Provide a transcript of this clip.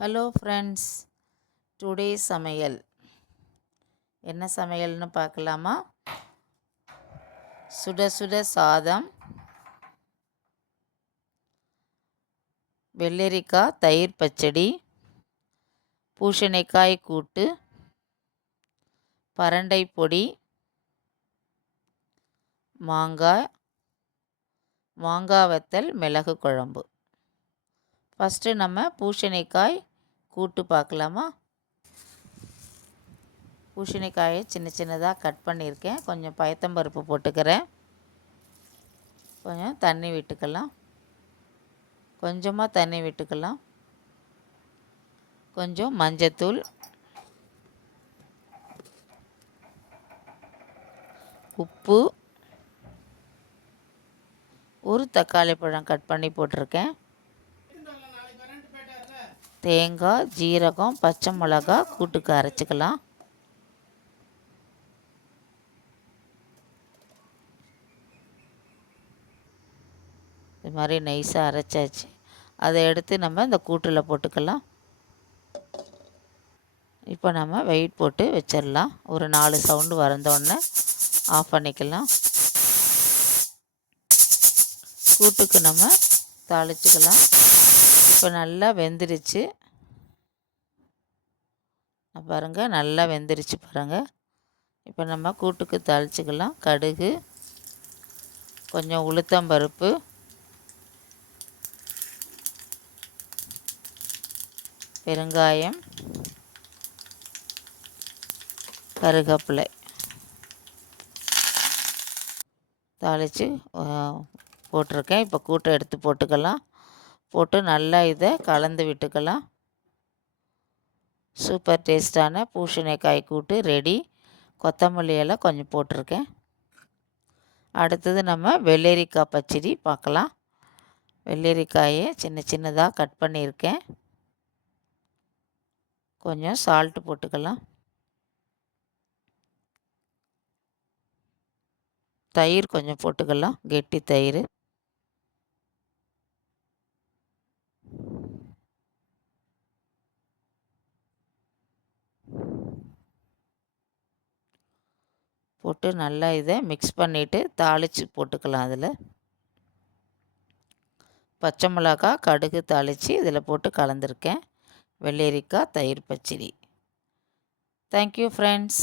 Hello friends, today சமையல் என்ன சமையல்னு பார்க்கலாமா? சுட சுட சாதம், வெள்ளரிக்காய் தயிர் பச்சடி, பூசணிக்காய் கூட்டு, பரண்டை பொடி, மாங்காய் வத்தல், மிளகு குழம்பு. ஃபஸ்ட்டு நம்ம பூசணிக்காய் கூட்டு பார்க்கலாமா? பூசணிக்காயை சின்ன சின்னதாக கட் பண்ணியிருக்கேன். கொஞ்சம் பயத்தம்பருப்பு போட்டுக்கிறேன். கொஞ்சம் தண்ணி விட்டுக்கலாம். கொஞ்சமாக தண்ணி விட்டுக்கலாம். கொஞ்சம் மஞ்சத்தூள், உப்பு, ஒரு தக்காளி பழம் கட் பண்ணி போட்டிருக்கேன். தேங்காய், ஜீரகம், பச்சை மிளகா கூட்டுக்கு அரைச்சிக்கலாம். இது மாதிரி நைஸாக அரைச்சாச்சு. அதை எடுத்து நம்ம இந்த கூட்டில் போட்டுக்கலாம். இப்போ நம்ம வெயிட் போட்டு வச்சிடலாம். ஒரு 4 சவுண்டு வந்தோடனே ஆஃப் பண்ணிக்கலாம். கூட்டுக்கு நம்ம தாளிச்சுக்கலாம். இப்போ நல்லா வெந்துருச்சு பாருங்கள், நல்லா வெந்துருச்சு பாருங்கள். இப்போ நம்ம கூட்டுக்கு தாளிச்சுக்கலாம். கடுகு, கொஞ்சம் உளுத்தம்பருப்பு, பெருங்காயம், கருவேப்பிலை தாளித்து போட்டிருக்கேன். இப்போ கூட்டை எடுத்து போட்டுக்கலாம். போட்டு நல்லா இதை கலந்து விட்டுக்கலாம். சூப்பர் டேஸ்டான பூசணிக்காய் கூட்டு ரெடி. கொத்தமல்லி எல்லாம் கொஞ்சம் போட்டிருக்கேன். அடுத்தது நம்ம வெள்ளரிக்காய் பச்சடி பார்க்கலாம். வெள்ளரிக்காயை சின்ன சின்னதாக கட் பண்ணியிருக்கேன். கொஞ்சம் சால்ட்டு போட்டுக்கலாம். தயிர் கொஞ்சம் போட்டுக்கலாம், கெட்டி தயிர். போட்டு நல்லா இதை மிக்ஸ் பண்ணிவிட்டு தாளித்து போட்டுக்கலாம். அதில் பச்சை மிளகா, கடுகு தாளித்து இதில் போட்டு கலந்துருக்கேன். வெள்ளரிக்காய் தயிர் பச்சடி. Thank you friends.